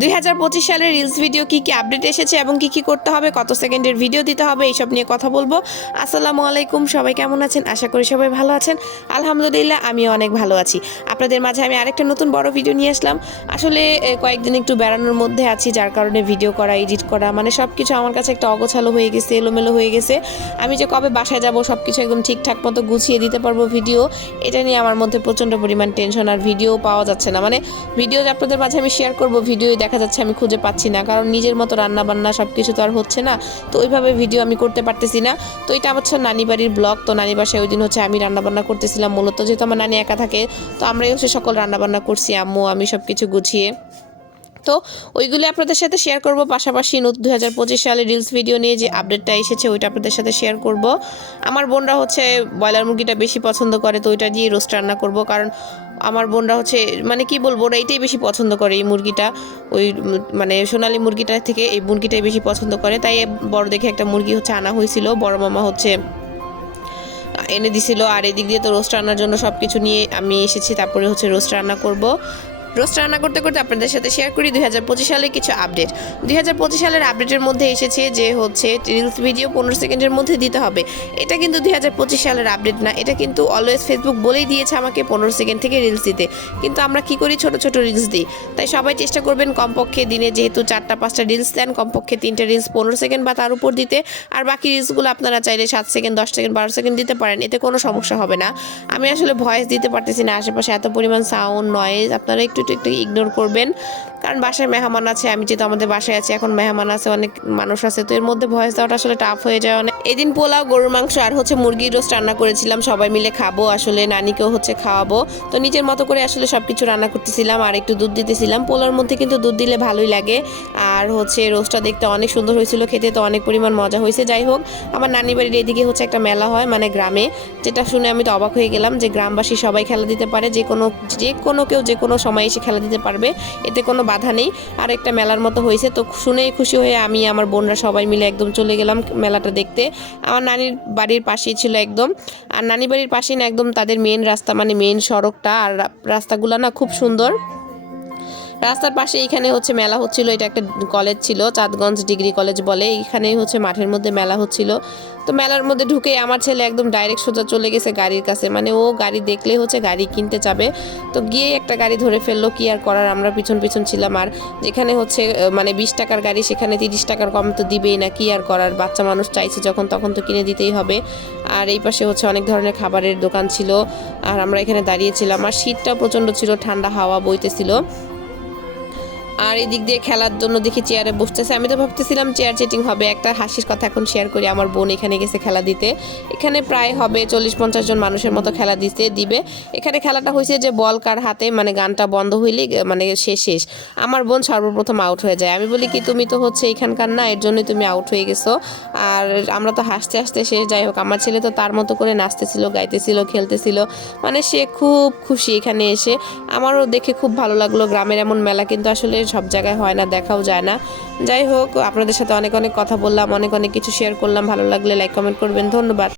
দুই পঁচিশ সালের রিলস ভিডিও কি কি আপডেট এসেছে এবং কি কি করতে হবে, কত সেকেন্ডের ভিডিও দিতে হবে, এইসব নিয়ে কথা বলব। আসসালামু আলাইকুম, সবাই কেমন আছেন? আশা করি সবাই ভালো আছেন। আলহামদুলিল্লাহ, আমিও অনেক ভালো আছি। আপনাদের মাঝে আমি আরেকটা নতুন বড় ভিডিও নিয়ে আসলাম। আসলে কয়েকদিন একটু বেড়ানোর মধ্যে আছি, যার কারণে ভিডিও করা এডিট করা মানে সব কিছু আমার কাছে একটা অগোছালো হয়ে গেছে, এলোমেলো হয়ে গেছে। আমি যে কবে বাসায় যাব সব কিছু একদম ঠিকঠাক মতো গুছিয়ে দিতে পারব ভিডিও এটা নিয়ে আমার মধ্যে প্রচণ্ড পরিমাণ টেনশন আর ভিডিও পাওয়া যাচ্ছে না। মানে ভিডিও আপনাদের মাঝে আমি শেয়ার করব ভিডিও দেখা যাচ্ছে আমি খুঁজে পাচ্ছি না, কারণ নিজের মতো রান্না বান্না সব কিছু তো আর হচ্ছে না। তো ওইভাবে ভিডিও আমি করতে পারতেছি না। তো এটা হচ্ছে নানি বাড়ির ব্লগ তো নানি বাসায় ওই দিন হচ্ছে আমি রান্নাবান্না করতেছিলাম মূলত, যেহেতু আমার নানি একা থাকে, তো আমরাই হচ্ছে সকল রান্নাবান্না করছি, আম্মু, আমি সব কিছু গুছিয়ে। তো ওইগুলি আপনাদের সাথে শেয়ার করব। পাশাপাশি দু হাজার পঁচিশ সালে রিলস ভিডিও নিয়ে যে আপডেটটা এসেছে, ওইটা আপনাদের সাথে শেয়ার করব। আমার বোনরা হচ্ছে ব্রয়লার মুরগিটা বেশি পছন্দ করে, তো ওইটা দিয়ে রোস্ট রান্না করব। কারণ আমার বোনরা হচ্ছে মানে কি বলব, ওরা এইটাই বেশি পছন্দ করে এই মুরগিটা। ওই মানে সোনালী মুরগিটা থেকে এই মুরগিটাই বেশি পছন্দ করে। তাই বড় দেখে একটা মুরগি হচ্ছে আনা হয়েছিল। বড় মামা হচ্ছে এনে দিছিল। আর এদিক দিয়ে তো রোস্ট রান্নার জন্য সব কিছু নিয়ে আমি এসেছি, তারপরে হচ্ছে রোস্ট রান্না করব। রোস্ট রান্না করতে করতে আপনাদের সাথে শেয়ার করি। দুই সালের কিছু আপডেট দুই হাজার পঁচিশ সালের আপডেটের মধ্যে এসেছে যে হচ্ছে রিলস ভিডিও পনেরো সেকেন্ডের মধ্যে দিতে হবে। এটা কিন্তু দুই হাজার পঁচিশ সালের আপডেট না। এটা কিন্তু অলওয়েজ ফেসবুক বলেই দিয়েছে আমাকে পনেরো সেকেন্ড থেকে রিলস দিতে। কিন্তু আমরা কি করি? ছোট ছোট রিলস দিই। তাই সবাই চেষ্টা করবেন কমপক্ষে দিনে যেহেতু চারটা, পাঁচটা রিলস দেন, কমপক্ষে তিনটে রিলস পনেরো সেকেন্ড বা তার উপর দিতে। আর বাকি রিলসগুলো আপনারা চাইলে সাত সেকেন্ড, দশ সেকেন্ড, বারো সেকেন্ড দিতে পারেন। এতে কোনো সমস্যা হবে না। আমি আসলে ভয়েস দিতে পারতেছি না। আশেপাশে এত পরিমাণ সাউন্ড নয়েজ আপনারা একটু একটু একটু ইগনোর করবেন। কারণ বাসায় মেহমান আছে, আমি যেহেতু আমাদের বাসায় আছি, এখন মেহমান আছে, অনেক মানুষ আছে, তো এর মধ্যে ভয়েস দেওয়াটা আসলে টাফ হয়ে যায় অনেক। এদিন পোলাও, গরুর মাংস আর হচ্ছে মুরগির রোস্ট রান্না করেছিলাম, সবাই মিলে খাব, আসলে নানিকেও হচ্ছে খাওয়াবো। তো নিজের মতো করে আসলে সব কিছু রান্না করতেছিলাম আর একটু দুধ দিতেছিলাম। পোলার মধ্যে কিন্তু দুধ দিলে ভালোই লাগে। আর হচ্ছে রোস্টটা দেখতে অনেক সুন্দর হয়েছিল, খেতে তো অনেক পরিমাণ মজা হয়েছে। যাই হোক, আমার নানি বাড়ির এদিকে হচ্ছে একটা মেলা হয় মানে গ্রামে, যেটা শুনে আমি তো অবাক হয়ে গেলাম যে গ্রামবাসী সবাই খেলা দিতে পারে, যে কোনো যে কোনো কেউ যে কোনো সময় খেলা দিতে পারবে, এতে কোনো বাধা নেই। আর একটা মেলার মতো হয়েছে, তো শুনেই খুশি হয়ে আমি আমার বোনরা সবাই মিলে একদম চলে গেলাম মেলাটা দেখতে। আমার নানির বাড়ির পাশেই ছিল একদম। আর নানি বাড়ির পাশেই না একদম তাদের মেন রাস্তা মানে মেন সড়কটা, আর রাস্তাগুলো না খুব সুন্দর। রাস্তার পাশে এখানে হচ্ছে মেলা হচ্ছিল, এটা একটা কলেজ ছিল, চাঁদগঞ্জ ডিগ্রি কলেজ বলে এখানেই হচ্ছে মাঠের মধ্যে মেলা হচ্ছিল। তো মেলার মধ্যে ঢুকে আমার ছেলে একদম ডাইরেক্ট সোজা চলে গেছে গাড়ির কাছে মানে ও গাড়ি দেখলে হচ্ছে গাড়ি কিনতে যাবে। তো গিয়ে একটা গাড়ি ধরে ফেলল, কি আর করার, আমরা পিছন পিছন ছিলাম। আর যেখানে হচ্ছে মানে বিশ টাকার গাড়ি, সেখানে তিরিশ টাকার কম তো দিবেই না, কি আর করার? বাচ্চা মানুষ চাইছে যখন তখন তো কিনে দিতেই হবে। আর এই পাশে হচ্ছে অনেক ধরনের খাবারের দোকান ছিল। আর আমরা এখানে দাঁড়িয়েছিলাম আর শীতটাও প্রচণ্ড ছিল, ঠান্ডা হাওয়া বইতেছিল। আর এই দিক দিয়ে খেলার জন্য দেখি চেয়ারে বসতেছে। আমি তো ভাবতেছিলাম চেয়ার চেটিং হবে, একটা হাসির কথা এখন শেয়ার করি। আমার বোন এখানে গেছে খেলা দিতে। এখানে প্রায় হবে চল্লিশ পঞ্চাশ জন মানুষের মতো খেলা দিতে, দিবে। এখানে খেলাটা হয়েছে যে বল কার হাতে মানে গানটা বন্ধ হইলে মানে শেষ শেষ। আমার বোন সর্বপ্রথম আউট হয়ে যায়। আমি বলি কি, তুমি তো হচ্ছে এখানকার না, এর জন্যই তুমি আউট হয়ে গেছো। আর আমরা তো হাসতে হাসতে শেষ। যাই হোক, আমার ছেলে তো তার মতো করে নাচতেছিল, গাইতেছিল, খেলতেছিল। মানে সে খুব খুশি এখানে এসে। আমারও দেখে খুব ভালো লাগল। গ্রামের এমন মেলা কিন্তু আসলে সব জায়গায় হয় না, দেখাও যায় না। যাই হোক, আপনাদের সাথে অনেক অনেক কথা বললাম, অনেক অনেক কিছু শেয়ার করলাম। ভালো লাগলে লাইক কমেন্ট করবেন। ধন্যবাদ।